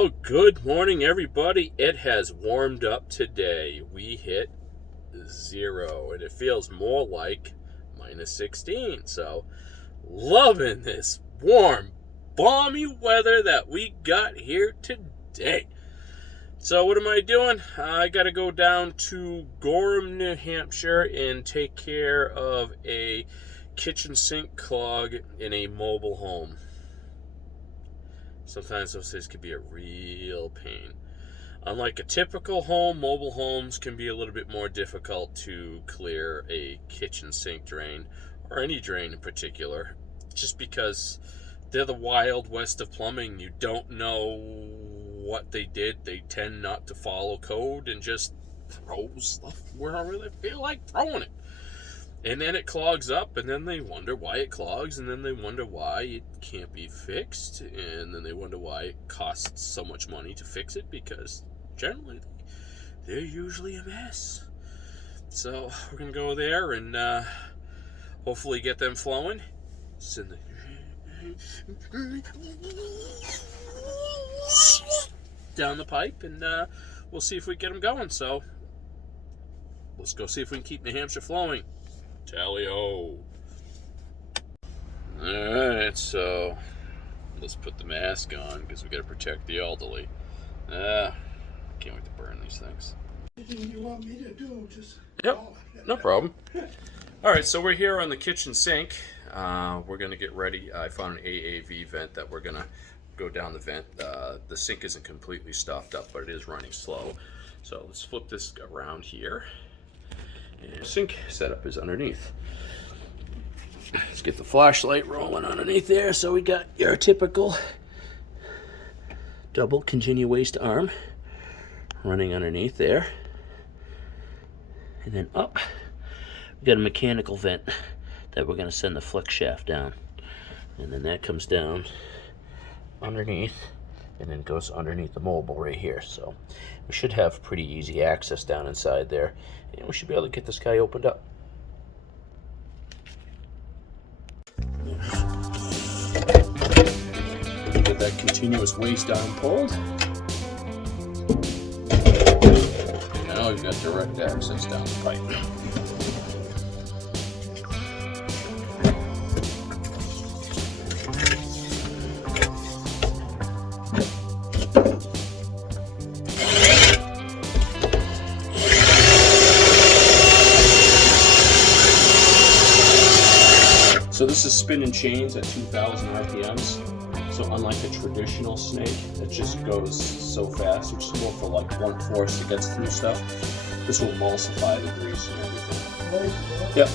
Well, good morning, everybody. It has warmed up today. We hit 0, and it feels more like minus 16. So, loving this warm, balmy weather that we got here today. So, what am I doing? I got to go down to Gorham, New Hampshire, and take care of a kitchen sink clog in a mobile home. Sometimes those things can be a real pain. Unlike a typical home, mobile homes can be a little bit more difficult to clear a kitchen sink drain, or any drain in particular, just because they're the wild west of plumbing. You don't know what they did. They tend not to follow code and just throw stuff wherever they feel like throwing it. And then it clogs up, and then they wonder why it clogs, and then they wonder why it can't be fixed, and then they wonder why it costs so much money to fix it, because generally they're usually a mess. So we're going to go there and hopefully get them flowing. Send down the pipe, and we'll see if we get them going. So let's go see if we can keep New Hampshire flowing. Tally-ho. Alright, so let's put the mask on because we got to protect the elderly. Can't wait to burn these things. Anything you want me to do, just... Yep, no problem. Alright, so we're here on the kitchen sink. We're going to get ready. I found an AAV vent that we're going to go down the vent. The sink isn't completely stuffed up, but it is running slow. So let's flip this around here. And sink setup is underneath. Let's get the flashlight rolling underneath there. So we got your typical double continue waste arm running underneath there. And then up, we got a mechanical vent that we're going to send the flex shaft down. And then that comes down underneath and then goes underneath the mobile right here. So we should have pretty easy access down inside there, and we should be able to get this guy opened up. Get that continuous waste arm pulled. Now we've got direct access down the pipe. So this is spinning chains at 2,000 RPMs. So unlike a traditional snake that just goes so fast, which is more for like blunt force that gets through stuff, this will emulsify the grease and everything. Yep.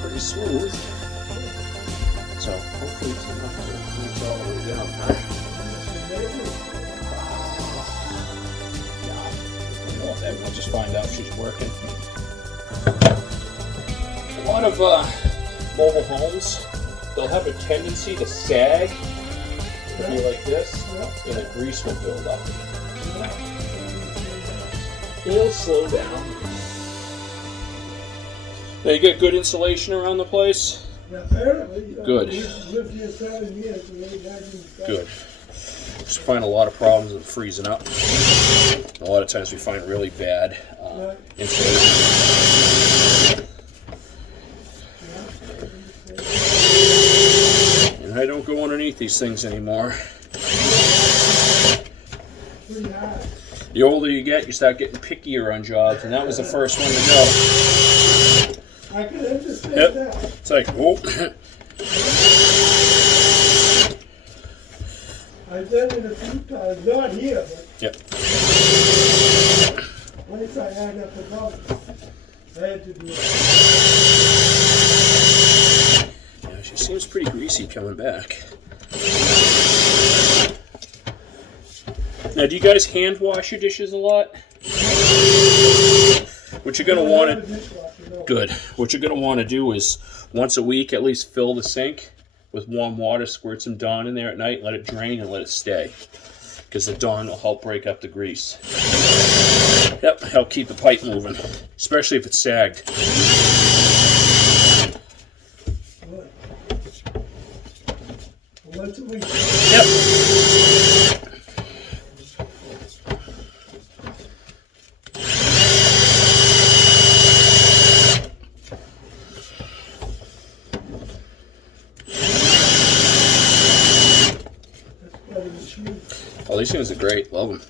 Pretty smooth, so hopefully it's enough to reach all the way down. Yeah, we'll just find out if she's working. A lot of mobile homes, they'll have a tendency to sag, to be like this, and the grease will build up. It'll slow down. Now you get good insulation around the place. Yeah, apparently. Good. We've lived here 7 years and we haven't. Good. Just find a lot of problems with freezing up. A lot of times we find really bad insulation. And I don't go underneath these things anymore. Pretty hard. The older you get, you start getting pickier on jobs, and that was the first one to go. I can understand that. It's like, whoa. I've done it a few times, not here, but Yep. once I had up above, I had to do it. Yeah, she seems pretty greasy coming back. Now, do you guys hand wash your dishes a lot? What you're gonna want to Good. What you're gonna want to do is once a week, at least fill the sink with warm water, squirt some Dawn in there at night, let it drain, and let it stay. Because the Dawn will help break up the grease. Yep, help keep the pipe moving, especially if it's sagged. Once a week. Yep. Oh, these things are great. Love them.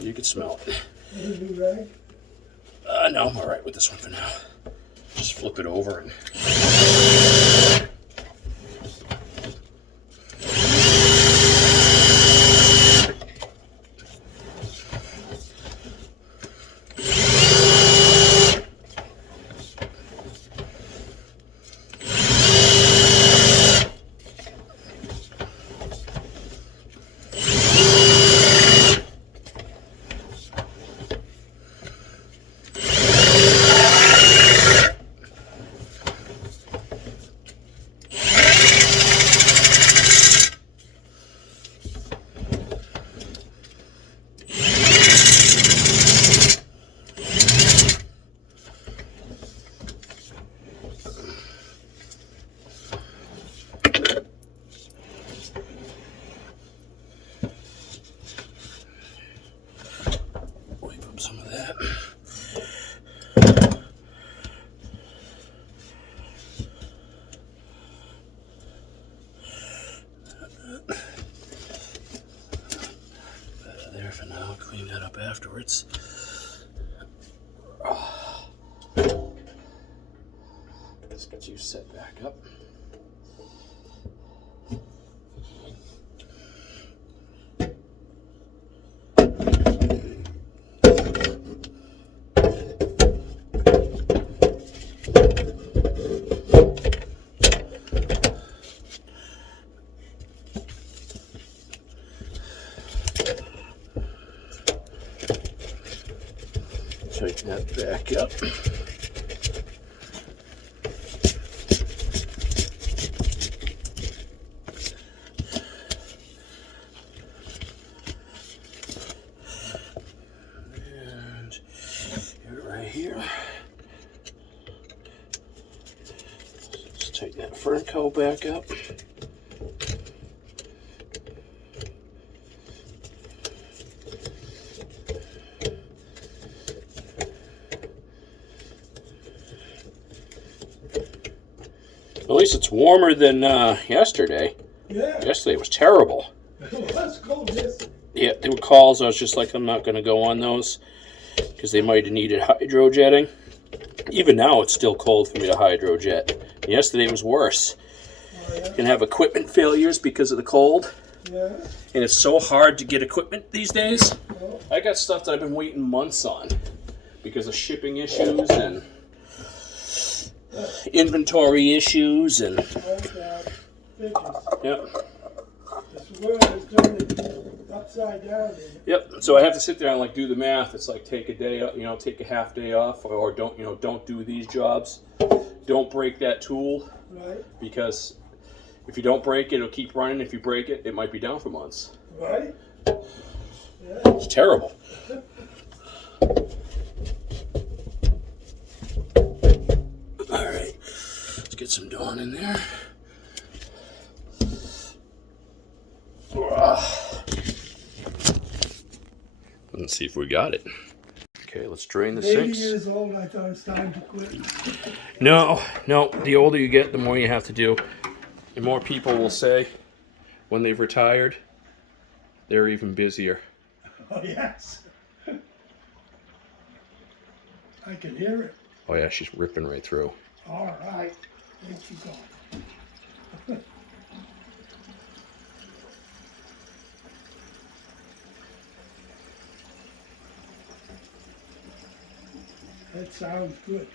You can smell it. No, I'm all right with this one for now. Just flip it over and. Some of that. There for now. Clean that up afterwards. Let's get you set back up. Tighten that back up. And right here. Let's tighten that front cowl back up. At least it's warmer than yesterday. Yeah. Yesterday was terrible. That's cold, yes. Yeah, there were calls. I was just like, I'm not going to go on those because they might have needed hydro jetting. Even now, it's still cold for me to hydro jet. Yesterday was worse. yeah. You can have equipment failures because of the cold. Yeah. And it's so hard to get equipment these days. Oh, I got stuff that I've been waiting months on because of shipping issues and inventory issues and God. Figures. yep. This world is turning upside down. Yep. So I have to sit there and like do the math. It's like take a day, take a half day off, or don't do these jobs. Don't break that tool, Right. because if you don't break it, it'll keep running. If you break it, it might be down for months. Right. Yeah. It's terrible. All right, let's get some Dawn in there. Let's see if we got it. Okay, let's drain the 80 sinks. years old, I thought it was time to quit. No. The older you get, the more you have to do. And more people will say when they've retired, they're even busier. Oh, yes. I can hear it. Oh yeah, she's ripping right through. All right. There she goes. That sounds good.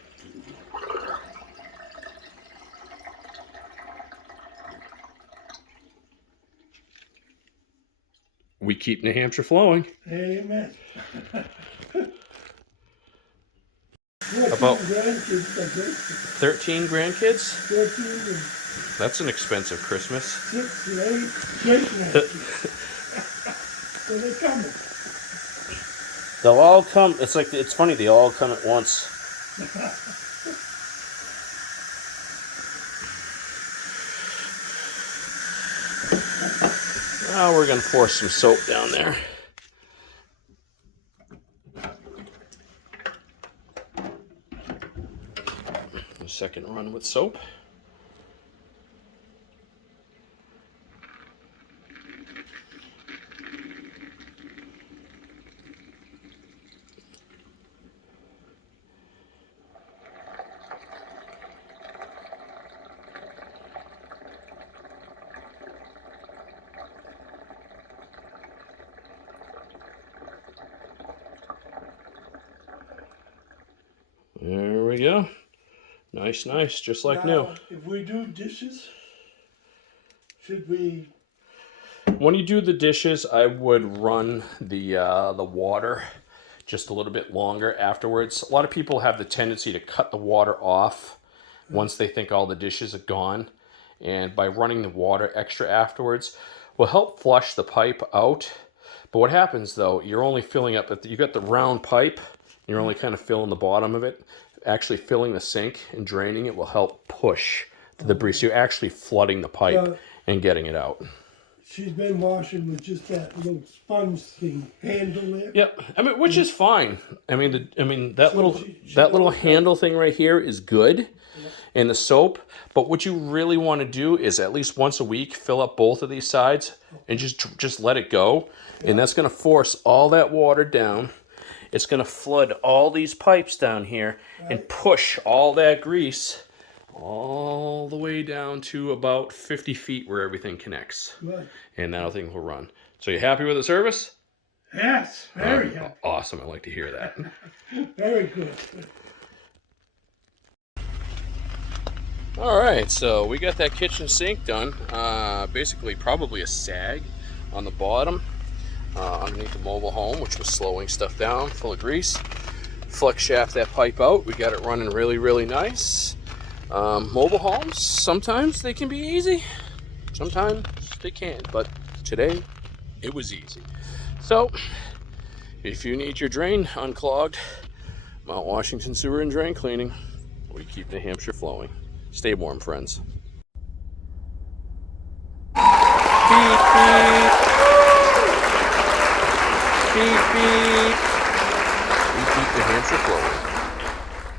We keep New Hampshire flowing. Amen. About 13 grandkids, 13 grandkids? 13 and That's an expensive Christmas. 6 and 8 great grandkids. So they're coming. They'll all come. It's funny, they all come at once. Oh, we're gonna force some soap down there. A second run with soap. There we go. Nice, nice, just like new. Now, if we do dishes, should we? When you do the dishes, I would run the water just a little bit longer afterwards. A lot of people have the tendency to cut the water off once they think all the dishes are gone. And by running the water extra afterwards will help flush the pipe out. But what happens though, you're only filling up, you got the round pipe, you're only kind of filling the bottom of it. Actually filling the sink and draining it will help push the debris. So you're actually flooding the pipe and getting it out. She's been washing with just that little sponge thing handle there. Yep, I mean, which is fine. I mean, that So little handle thing right here is good, and the soap. But what you really want to do is at least once a week fill up both of these sides and just let it go, and that's going to force all that water down. It's going to flood all these pipes down here and push all that grease all the way down to about 50 feet where everything connects. Good. And that thing will run. So you happy with the service? Yes, very happy. Awesome. I like to hear that. Very good. All right, so we got that kitchen sink done. Basically probably a sag on the bottom underneath the mobile home, which was slowing stuff down, full of grease. Flex shaft that pipe out. We got it running really, really nice. Mobile homes, sometimes they can be easy. Sometimes they can't, but today it was easy. So if you need your drain unclogged, Mount Washington Sewer and Drain Cleaning, we keep New Hampshire flowing. Stay warm, friends. Beep, beep. Beep, beep. We keep New Hampshire flowing.